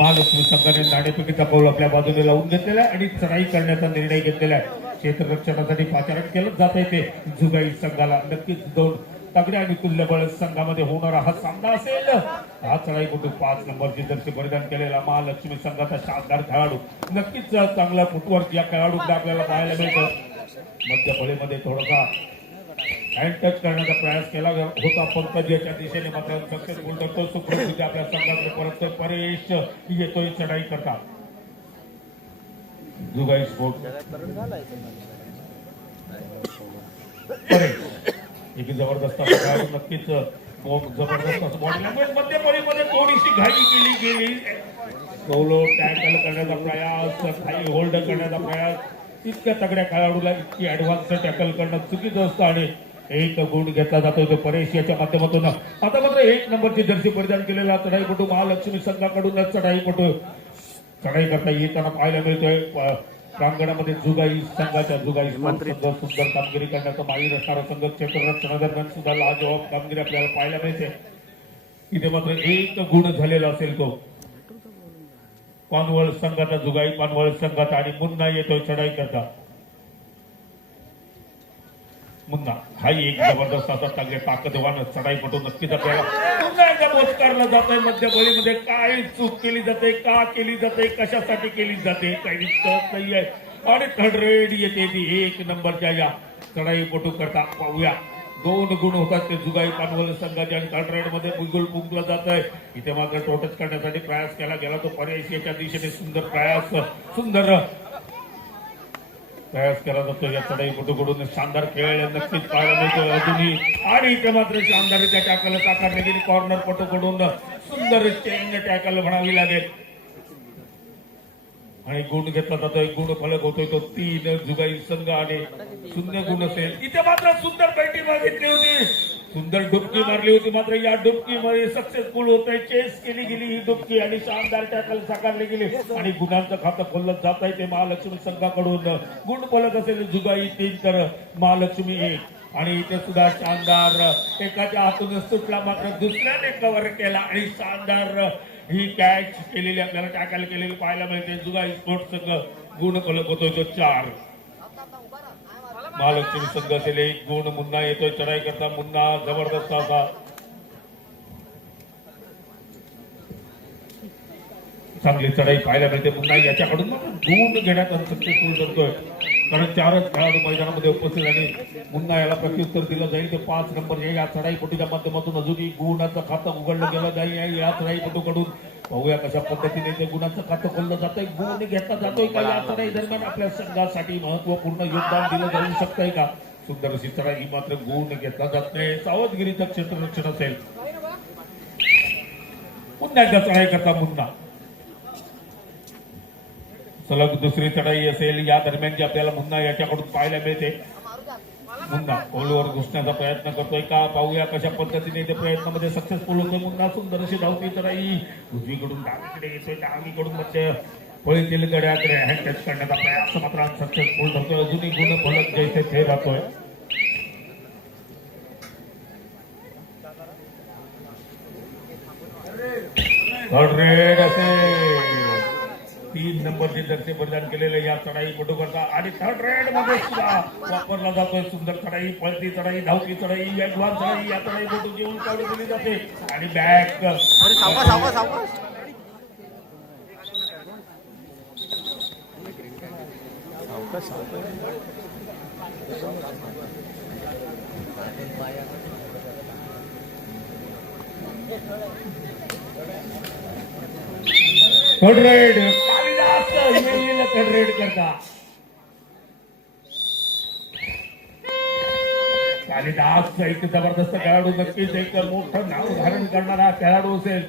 महालक्ष्मी संघाने नाणेफेकीचा पाऊल आपल्या बाजूने लावून घेतलेला आहे आणि चढाई करण्याचा निर्णय घेतलेला आहे. क्षेत्ररक्षणासाठी पाचारण केलं जात आहे ते. जुगाई संघाला नक्कीच दोन तगड्या आणि तुल्यबळ संघामध्ये होणारा हा सामना असेल. हा चढाई कुठून पाच नंबरची जर्सी परिधान केलेला महालक्ष्मी संघाचा शानदार खेळाडू. नक्कीच चांगला फुटवर्क या खेळाडूंना आपल्याला पाहायला मिळतं. मध्य फळीमध्ये थोडासा हँड टच करण्याचा प्रयास केला होता पंकज याच्या दिशेने मात्र सक्सेसफुल ठरतो सुप्रसिद्ध आपल्या संघाकडे परत परेश येतोय चढाई करता जुगाई स्पोर्ट. परेश. एक जबरदस्त नक्कीच जबरदस्त असं बॉडी लँग्वेज मध्य फळीमध्ये थोडीशी घाई केली गेली. सोलो टॅकल करण्याचा प्रयास खाली होल्ड करण्याचा प्रयास. इतक्या तगड्या खेळाडूला इतकी ऍडव्हान्स टॅकल करणं चुकीचं असतं आणि एक गुण घेतला जातो तो परेश याच्या माध्यमातून. आता मात्र एक नंबरची जर्सी परिधान केलेला चढाईपटू महालक्ष्मी संघाकडून चढाईपटू चढाई करता येताना पाहायला मिळतोय. प्रांगणामध्ये जुगाई संघाच्या जुगाई संघ सुंदर कामगिरी करण्याचा माहीर असणारा संघ क्षेत्ररक्षणादरम्यान सुद्धा लाजवाब कामगिरी आपल्याला पाहायला मिळते. इथे मात्र एक गुण झालेला असेल तो. पानवळ संघाचा जुगाई पानवळ संघाचा आणि मुन्ना येतोय चढाई करता. मुन्ना हा एक जबरदस्त असा चांगले ताकदवान चढाईपटू नक्कीच आपल्याला पुन्हा एकदा बोचकारला जात आहे मध्य काय चूक केली जाते का केली जाते कशासाठी केली जाते काही कळत नाही आहे आणि थर्ड येते ती एक नंबरच्या या चढाई पटू करता पाहूया. दोन गुण होतात ते जुगाई पानवल संघाचे आणि थर्ड रेडमध्ये बुलगुल पुंकलं जात आहे इथे मात्र टोटच करण्यासाठी प्रयास केला गेला तो पर्याय याच्या दिशेने सुंदर प्रयास सुंदर प्रयास केला जातो या चढाई कुठूकडून शानदार खेळ नक्कीच पाहायला मिळतो अजूनही आणि इथे मात्र शानदार त्या टॅकल साकारले गेली कॉर्नर पटूकडून सुंदर चेंज टॅकल म्हणावी लागेल. आणि गुण घेतला जातो एक गुण फलक होतोय तो तीन जुगाई संघ आणि शून्य गुण असेल. इथे मात्र सुंदर बैठी मागितली होती. सुंदर डुबकी मारली होती मात्र या डुबकीमध्ये सक्सेसफुल होत आहे. चेस केली गेली ही डुबकी आणि शानदार टॅकल साकारले गेली. आणि गुणांचं खातं खोललं जात आहे ते महालक्ष्मी संघाकडून. गुण बोलत असेल जुगाई तीन तर महालक्ष्मी एक. आणि इथे सुद्धा शानदार. एकाच्या हातून सुटला मात्र दुसऱ्याने कव्हर केला आणि शानदार ही कॅच केलेली आपल्याला टॅकल केलेली पाहायला मिळते. जुगाई स्पोर्ट्स संघ गुण फलक होतो चार. महालक्ष्मी संघ असेल एक गुण मुन्ना येतोय चढाई करता मुन्ना जबरदस्त असा. चांगली चढाई पाहायला मिळते मुन्ना. याच्याकडून गुण घेण्यात सक्सेसफुल करतोय कारण चारच खेळाडू मैदानामध्ये उपस्थित आणि मुन्ना याला प्रत्युत्तर दिलं जाईल. ते पाच नंबर या चढाईपटूच्या माध्यमातून अजूनही गुणाचं खातं उघडलं गेलं जाईल. या चढाईपटूकडून पाहूया कशा पद्धतीने ते गुणाचं खातं खोललं जातंय. गुण घेतला जातोय का या चढाई दरम्यान? आपल्या संघासाठी महत्त्वपूर्ण योगदान दिलं जाऊ शकतंय का? सुंदर अशी चढाई ही मात्र गुण घेतला जात नाही. सावधगिरीचं क्षेत्ररक्षण असेल. पुन्हा एकदा चढाई करता मुन्ना. सलग दुसरी चढाई असेल या दरम्यान जी आपल्याला मुन्ना याच्याकडून पाहायला मिळते. मुन्ना ओलवर घुसण्याचा प्रयत्न करतोय. का पाहूया कशा पद्धतीने ते प्रयत्नामध्ये सक्सेसफुल होतोय. मुन्ना सुंदर अशी धावती चढाई. उजवीकडून डावीकडे येतोय डावीकडून मध्य पळीतील गड्याकडे. हँड टच करण्याचा प्रयत्न मात्र सक्सेसफुल ठरतोय. अजूनही गुण फलक जैसे ते राहतोय. थर्ड रेड असेल. तीन नंबरचे जर्सी परिधान केलेले या चढाई करता आणि थर्ड रेडमध्ये सुद्धा वापरला जातोय सुंदर चढाई पळती चढाई धावती चढाई ऍडव्हान्स चढाई या चढाई पटू जेवून काढून दिली जाते. आणि बॅक थर्ड रेड येईल थर्ड रेड करता कालिदास एक जबरदस्त खेळाडू नक्कीच एक मोठं नाव धारण करणारा खेळाडू असेल.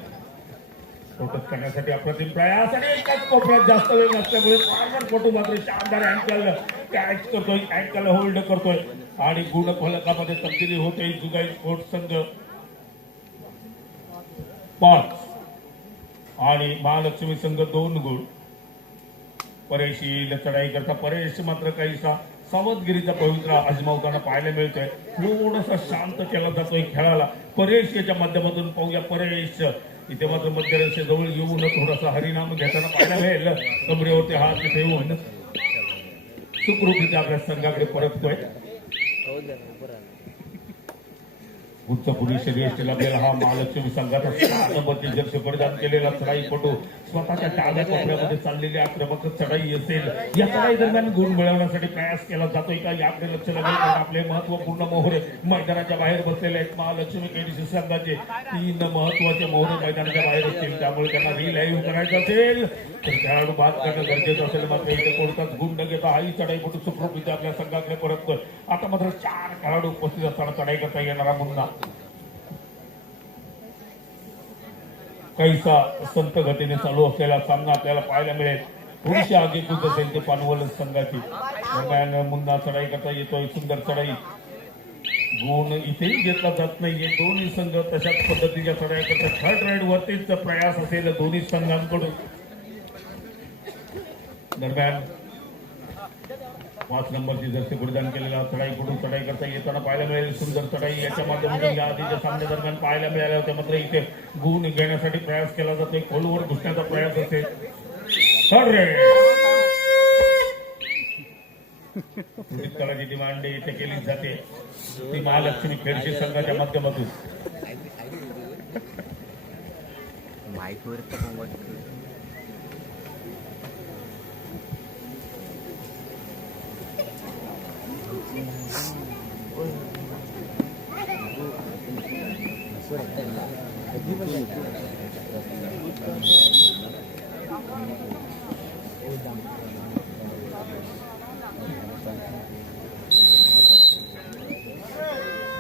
फोकस करण्यासाठी अप्रतिम प्रयास आणि एकाच कोपऱ्यात जास्त वेळ नसल्यामुळे फारवर फोटो मात्र शानदार अँकल कॅच करतोय अँकल होल्ड करतोय. आणि गुण फलकामध्ये तब्दिली होते जुगाई स्पोर्ट्स संघ. पाच. आणि महालक्ष्मी संघ दोन गुण. परेशी येईल करता परेश मात्र काहीसा सावधगिरीचा पवित्र अजमावताना पाहायला मिळतोय. थोडसा शांत केला जातोय खेळाला. परेश याच्या माध्यमातून पाहूया परेश. इथे मात्र मध्यरस्ते जवळ येऊन थोडासा हरिनाम घेताना पाहायला मिळेल. कमरेवरती हात ठेवून सुखरूपीने आपल्या संघाकडे परततोय. पुढचा पुढील शर्यतीला आपल्याला हा महालक्ष्मी संघाचा सहा नंबरची जर्सी परिधान केलेला चढाईपटू स्वतःच्या टाळ्या कपड्यामध्ये चाललेली आक्रमक चढाई असेल. या चढाई दरम्यान गुण मिळवण्यासाठी प्रयास केला जातोय का? याकडे लक्ष लागेल. कारण आपले महत्त्वपूर्ण मोहरे मैदानाच्या बाहेर बसलेले आहेत. महालक्ष्मी केडीसी संघाचे तीन महत्त्वाचे मोहरे मैदानाच्या बाहेर असतील. त्यामुळे त्यांना रिलाईव्ह करायचं असेल. तर खेळाडू बाद करणं गरजेचं असेल. मात्र इथे कोणताच गुण न घेता हाही चढाईपटू सुखरूपीचे आपल्या संघाकडे परत आता मात्र चार खेळाडू उपस्थित असताना चढाई करता येणारा मुन्ना काहीसा संत गतीने चालू असलेला सामना आपल्याला पाहायला मिळेल. थोडीशी आगेकूच असेल ते पानवल संघाची. दरम्यान मुन्ना चढाई करता येतोय सुंदर चढाई. गुण इथेही घेतला जात नाहीये. दोन्ही संघ तशाच पद्धतीच्या चढाई करतात. थर्ड राईड वरतीच प्रयास असेल दोन्ही संघांकडून. दरम्यान पाच नंबरची जर्सी परिधान केलेला चढाई कुठून चढाई करता येताना पाहायला मिळेल. सुंदर चढाई याच्या माध्यमातून या आधीच्या सामन्या दरम्यान पाहायला मिळाल्या होत्या मात्र इथे गुण घेण्यासाठी प्रयास केला जातो खोलवर घुसण्याचा प्रयास असते अरे डिमांड इथे केली जाते. ती महालक्ष्मी खेडशी संघाच्या माध्यमातून माईकवर तर मग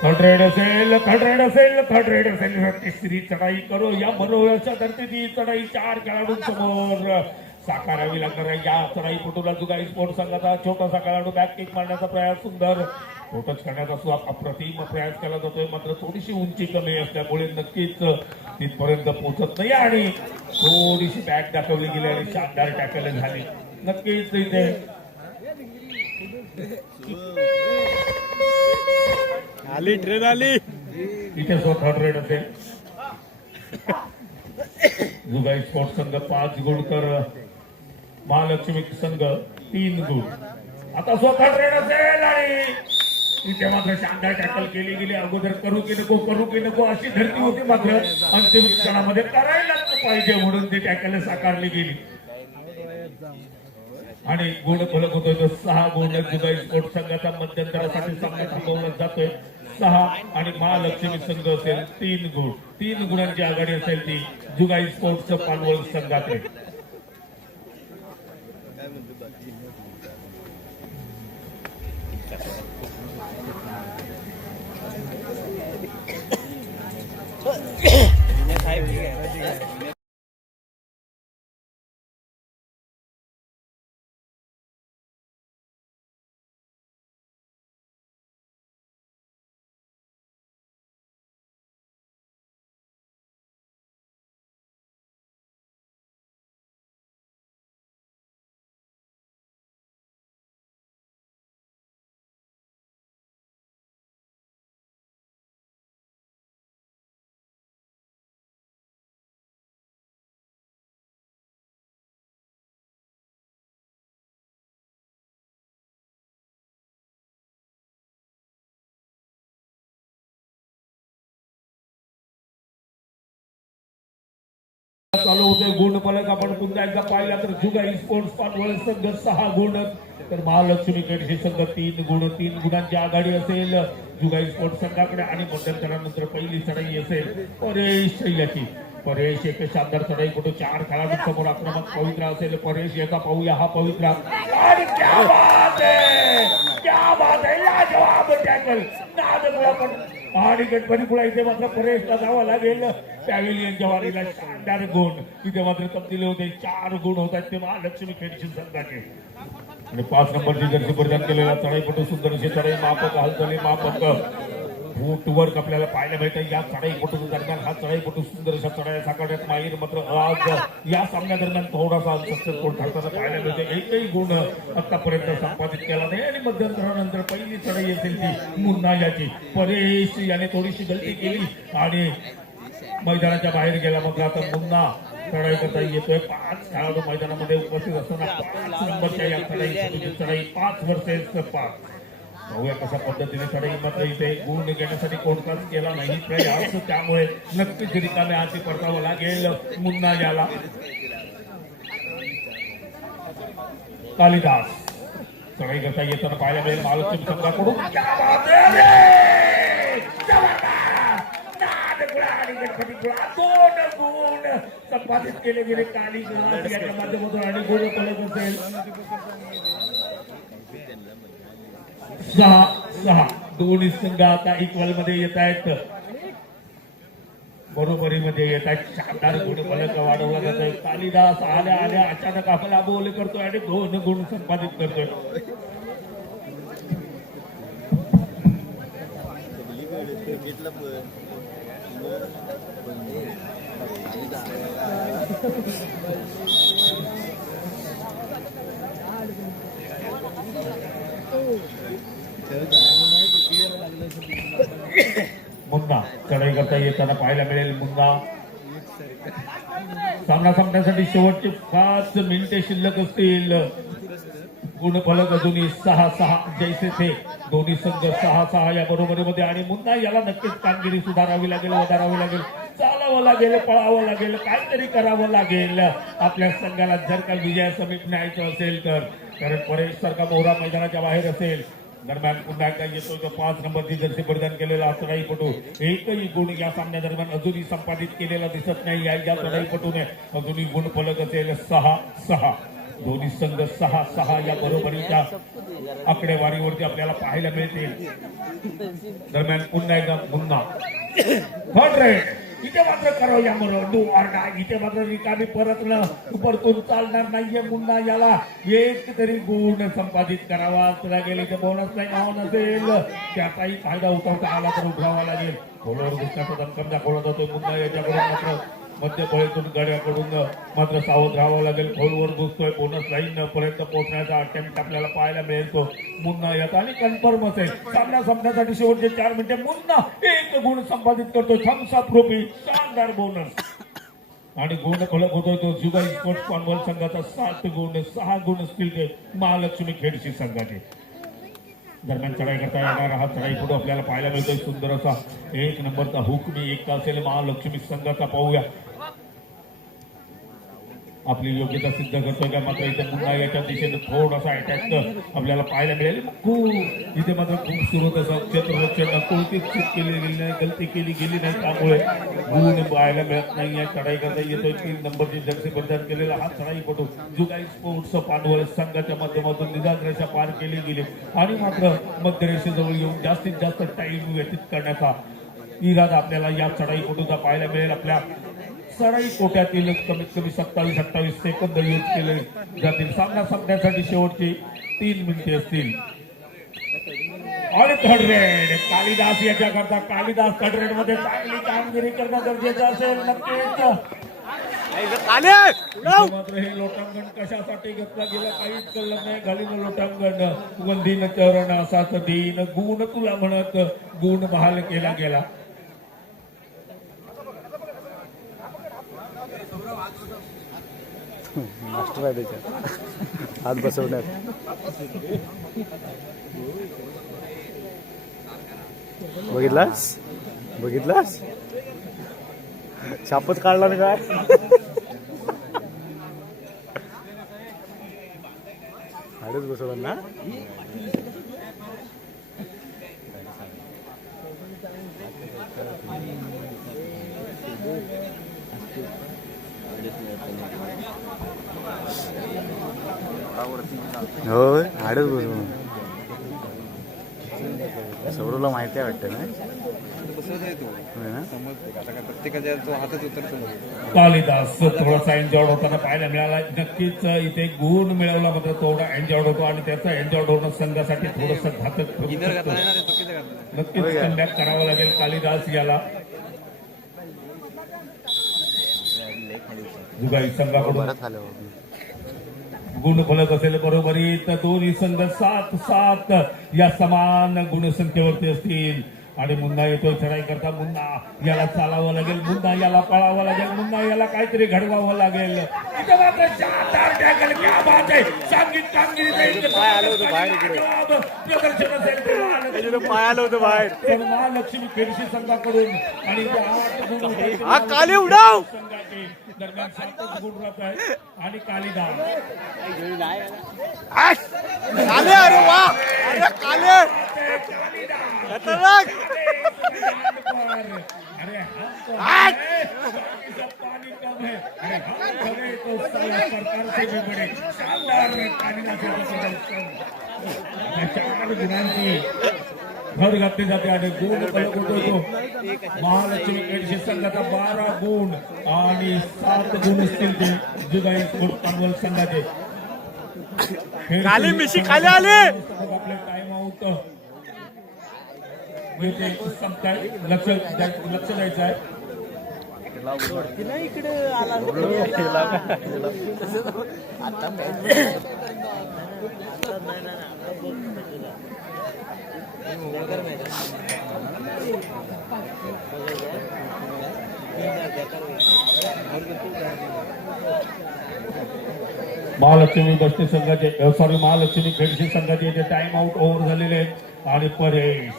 थर्ड रेड असेल थर्ड रेड असेल थर्ड रेड असेल तिसरी चढाई करो या मनोव्याच्या धरती चढाई चार खेळाडूंसमोर साकारावी लागणार आहे या चढाई पटूला जुगाई स्पोर्ट संघाचा छोटासा खेळाडू बॅक किक मारण्याचा प्रयास सुंदर. फोटोच करण्याचा सुद्धा अप्रतिम प्रयास केला जातोय. मात्र थोडीशी उंची कमी असल्यामुळे नक्कीच तिथपर्यंत पोहोचत नाही आणि थोडीशी बॅक दाखवली गेली आणि शानदार टॅकल झाली. नक्कीच इथे. आली ट्रेन आली. इथे थर्ड रेड असेल. जुगाई स्पोर्ट संघ पाच गुण तर महालक्ष्मी संघ तीन गुण आता स्वतः ट्रेड असेल आणि इथे मात्र शानदार टॅकल केली गेली. अगोदर करू की नको करू की नको अशी धरती होती मात्र अंतिम क्षणामध्ये करायलाच पाहिजे म्हणून ती टॅकल साकारली गेली. आणि गुण फलक होतोय तो सहा गुण जुगाई स्पोर्ट संघाचा मध्यंतरासाठी सामना थांबवला जातोय. सहा आणि महालक्ष्मी संघ असेल तीन गुण तीन गुणांची आघाडी असेल ती जुगाई स्पोर्ट्सचं पानवळ संघाकडे. साहेब ठीक आहे ठीक आहे चालू होते गुण फलक आपण पुन्हा एकदा पाहिला तर जुगाई स्पोर्ट्स पानवळ संघ सहा गुण तर महालक्ष्मी हे संघ तीन गुण तीन गुणांची आघाडी असेल. जुगाई स्पोर्ट्स संघाकडे आणि मध्यंतरानंतर पहिली चढाई असेल. परेश शैल्याची. परेश एक शानदार चढाई. कुठे चार खेळाडू समोर आक्रमक पवित्र असेल. परेश याचा पाहूया हा पवित्र. आणि क्या बात क्या बात टॅकल पण आणि गणपतीपुळा इथे मात्र परेशला जावं लागेल. पॅव्हिलियनच्या जवारीला शानदार गुण. इथे मात्र तब्दिली होते. चार गुण होतात ते महालक्ष्मी खेळची संघाचे. आणि पाच नंबरची जर्सी परिधान केलेला चढाईपटू सुंदर अशी चढाई मापक हालचाली मापक. बोटवर्क आपल्याला पाहायला भेटतं या चढाईपटू दरम्यान हा चढाईपटू सुंदर अशा चढाई साकारण्यात माहीर मात्र आज या सामन्या दरम्यान थोडासा गोल ठरताना पाहायला मिळते एकही गुण आतापर्यंत संपादित केला नाही आणि मध्यंतरानंतर पहिली चढाई असेल ती मुन्ना याची. परेश याने थोडीशी गलती केली आणि मैदानाच्या बाहेर गेला. मग आता मुन्ना चढाई करता येतोय. पाच खेळाडू मैदानामध्ये उपस्थित असताना पाच नंबरच्या या चढाई चढाई पाच वर्षेच पाच पाहूया कशा पद्धतीने चढाई मात्र इथे. गुण घेण्यासाठी कोणताच केला नाही. प्रयास त्यामुळे नक्कीच रिकाम्या हाती परतावं लागेल. मुन्ना याला. कालिदास. चढाई करता येताना पाहायला मिळेल. महालक्ष्मी संघाकडून दोन गुण संपादित केले गेले कालिदास. याच्या माध्यमातून आणि गुण पलक असेल. सहा सहा. दोन्ही संघ आता इक्वलमध्ये येत आहेत. बरोबरीमध्ये येत आहेत. शानदार गुण फलक वाढवला जातोय कालिदास आल्या आल्या अचानक आपला बोल करतोय आणि दोन गुण संपादित करतोय. मुन्ना चढाई करता येताना पाहायला मिळेल मुन्ना. सामना संपण्यासाठी शेवटचे पाच मिनिटे शिल्लक असतील. गुण फलक अजूनही सहा सहा जैसे थे दोन्ही संघ सहा सहा या बरोबरीमध्ये आणि मुन्ना याला नक्कीच कामगिरी सुधारावी लागेल वधारावी लागेल. चालावं लागेल पळावं लागेल काहीतरी करावं लागेल. आपल्या संघाला जर का विजया समीप न्यायचं असेल तर. कारण परेश सारखा मोहरा मैदानाच्या बाहेर असेल. दरम्यान पुन्हा एकदा येतो तो पाच नंबरची जर्सी परिधान केलेला पटू एकही गुण या सामन्यादरम्यान अजूनही संपादित केलेला दिसत नाही. या या अजूनही गुण फलक असेल. सहा सहा. दोन्ही संघ सहा सहा या बरोबरीच्या आकडेवारीवरती आपल्याला पाहायला मिळतील. दरम्यान पुन्हा. एकदा पुन्हा इथे मात्र करावं या बरोबर डू ऑर डाय इथे मात्र रिकामी परतलं परतून चालणार नाहीये मुन्ना याला. एक तरी गुण संपादित करावा. तुला गेले तर बोनस नाही नाव नसेल. त्याचाही फायदा उतरता आला तर उठवावा लागेल. खोलवर घुसण्याचा दमकम दाखवला जातोय मुन्ना याच्याकडे मात्र. मद्यपळीतून गड्याकडून मात्र सावध राहावं लागेल. खोलवर घुसतोय बोनस लाईन पर्यंत पोहोचण्याचा अटेम्प्ट आपल्याला पाहायला मिळेल तो. मुन्ना येतो आणि कन्फर्म असेल सामना संपण्यासाठी शेवटचे चार मिनिटे मुन्ना एक गुण संपादित करतो थम्सअप रुपी शानदार बोनस आणि गुण फलक होतोय तो जुगाई स्पोर्ट्स कॉन्व्हल संघाचा सात गुण सहा गुण असतील ते महालक्ष्मी खेडशी संघाचे. दरम्यान चढाई करता येणार हा चढाई पुढे आपल्याला पाहायला मिळतोय सुंदर असा एक नंबरचा हुक मी एक असेल महालक्ष्मी संघाचा पाहूया. आपली योग्यता सिद्ध करतोय का? मात्र इथे पुन्हा याच्या दिशेने थोडासा अटॅक आपल्याला पाहायला मिळेल. खूप इथे मात्र खूप सुरू असं क्षेत्ररक्षण कोणतीच चूक केली गेली नाही गलती केली गेली नाही त्यामुळे. गुण पाहायला मिळत नाही आहे चढाई करता येतोय. तीन नंबरची जर्सी परिधान केलेला हा चढाई जो काही स्पोर्ट्स पानवर संघाच्या माध्यमातून निदान रेषा पार केली गेली. आणि मात्र मध्यरेषेजवळ येऊन जास्तीत जास्त टाइम व्यतीत करण्याचा इरादा आपल्याला या चढाई पटूचा पाहायला मिळेल. आपल्या चढाई कोट्यातील कमीत कमी सत्तावीस अठ्ठावीस सेकंद यूज केले. जातील सामना संपण्यासाठी शेवटची तीन मिनिटे असतील. आणि थर्ड रेड कालिदास याच्याकरता कालिदास थर्ड रेडमध्ये चांगली कामगिरी करणं गरजेचं असेल नक्कीच. मात्र हे लोटांगण कशासाठी घेतला गेला काहीच कळलं नाही. घालीन लोटांगण वंदीन चरण असाच दिन गुण तुला म्हणत गुण बहाल केला गेला. मास्टर आहे त्याच्यात हात बसवण्यात. बघितलास? बघितलास? शापच काढला ना काय हाडच बसवला ना? होय हाडच बसवलं सौरवला माहिती आहे वाटतं ना? थोडासा एन्जॉय होताना पाहायला मिळाला. नक्कीच इथे गुण मिळवला मात्र थोडा एन्जॉय होतो आणि त्याचा एन्जॉय होणं संघासाठी थोडस घातक नक्कीच? कमबॅक करावं लागेल कालिदास याला. जुगाई संघाकडून झालं गुण फलक असेल बरोबरी तर दोन्ही संघ सात सात या समान गुणसंख्येवरती असतील. आणि मुन्ना येतोय चढाई करता मुन्ना याला चालावं लागेल मुन्ना याला पळावं लागेल मुन्ना याला काहीतरी घडवावं लागेल. महालक्ष्मी खेळशी संघाकडून आणि. हा! संघाचे दरम्यान सातच गुण राहत आहे आणि कालिदास. काले अरे वा! अरे काले! खतरनाक! अरे हम तो पानी कम है अरे हम बड़े तो सरकार से भी बड़े शानदार कालिदासाचं प्रदर्शन भर घातली जाते आणि गुण फलक होतो महालक्ष्मी खेळशी संघाचा बारा गुण आणि सात गुण असतील ते जुदाई स्पोर्ट संघाचे. काली मिशी खाली आली. आपले टाइम आउट येथे संपताय लक्ष लक्ष द्यायचं आहे. महालक्ष्मी बस्ती संघाचे सॉरी महालक्ष्मी खेडशी संघाचे येथे टाइम आउट ओव्हर झालेले आहेत आणि परेश.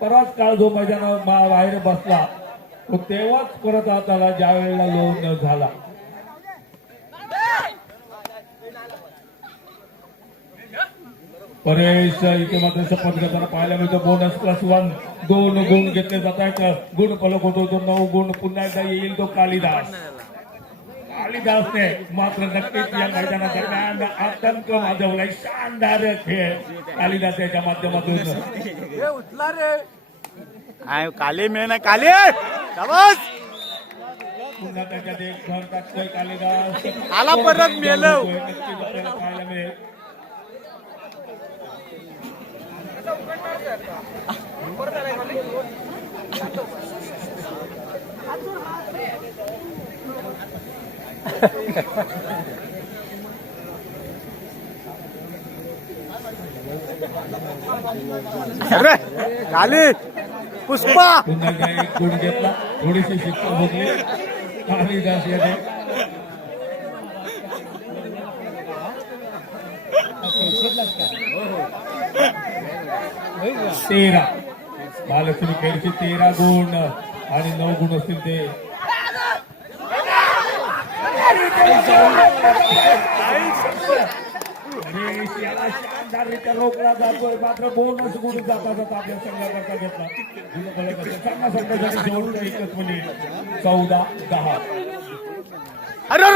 बराच काळ जो मैदानावर बाहेर बसला तो तेव्हाच परत आता ज्या वेळेला लोन झाला. परेश इथे मात्र शपथ घेताना पाहायला मिळतो. बोनस प्लस वन दोन गुण घेतले जात आहेत गुण फलक होतो. तो नऊ गुण पुन्हा एकदा येईल तो कालिदास. कालिदासने मात्र नक्कीच या मैदाना दरम्यान आतंक माजवलाय. शानदार खेळ. कालिदास याच्या माध्यमातून. आय काले मेन आहे. काले! शाबास! पुन्हा त्याच्यात एक भर टाकतोय कालिदास. आला परत मेलं. नक्कीच आपल्याला पाहायला मिळेल. अरे काले पुष्पा. पुन्हा एकदा थोडीशी शिक्षा भोगली तेरा. महालक्ष्मी खेळची तेरा गुण आणि नऊ गुण असतील ते. शानदाररीत्या रोखला जातोय. मात्र बोनस गुण जाता जाता आपल्या संघाकरता घेतला. चांगला एकच म्हणजे चौदा दहा. अरे!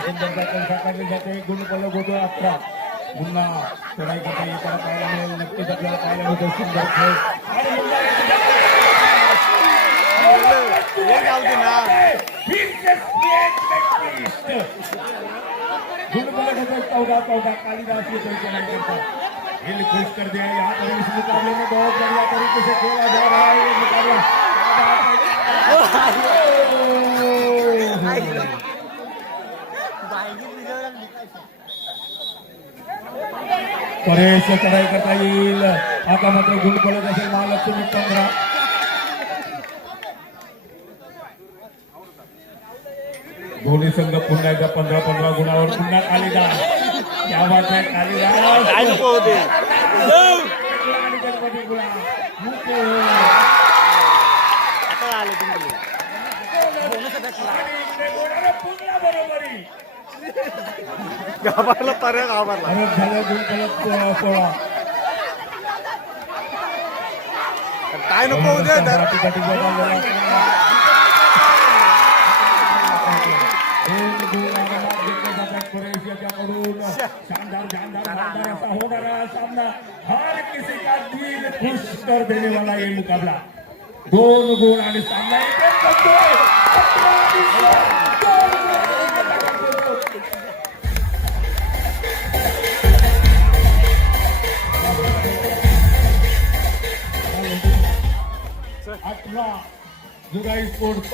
सुंदर साकारले जाते. गुण फलक होतो अठरा पुन्हा चढाई करता येताना पाहायला मिळेल नक्कीच आपल्याला पाहायला मिळतो सुंदर खेळ कालिदास येतोय चढाई करता हिल खुश कर दिया यहाँ पर इस मुकाबले में बहुत बढ़िया तरीके से खेला जा रहा है ये मुकाबला क्या बात है? परेश चढाई करता येईल. आता मात्र गुण पडत असेल महालक्ष्मी पंधरा दोन्ही संघ पुन्हा एकदा पंधरा पंधरा गुणावर पुन्हा कालिदास बात आहे कालिदास बरोबरी घाबरला पर्याय घाबरला अरे झालं गुण फलक सोळा काय नको होते धर गाठी-गाठी बदललेला पुन्हा. दोन गोल आरामात घेतले जातात कुरेश याच्याकडून. शानदार शानदार शानदार असा होणारा सामना हर किसी का दिल खुश कर देने वाला ये मुकाबला दोन गुण आणि सामना एकदम अठरा जुगाई स्पोर्ट्स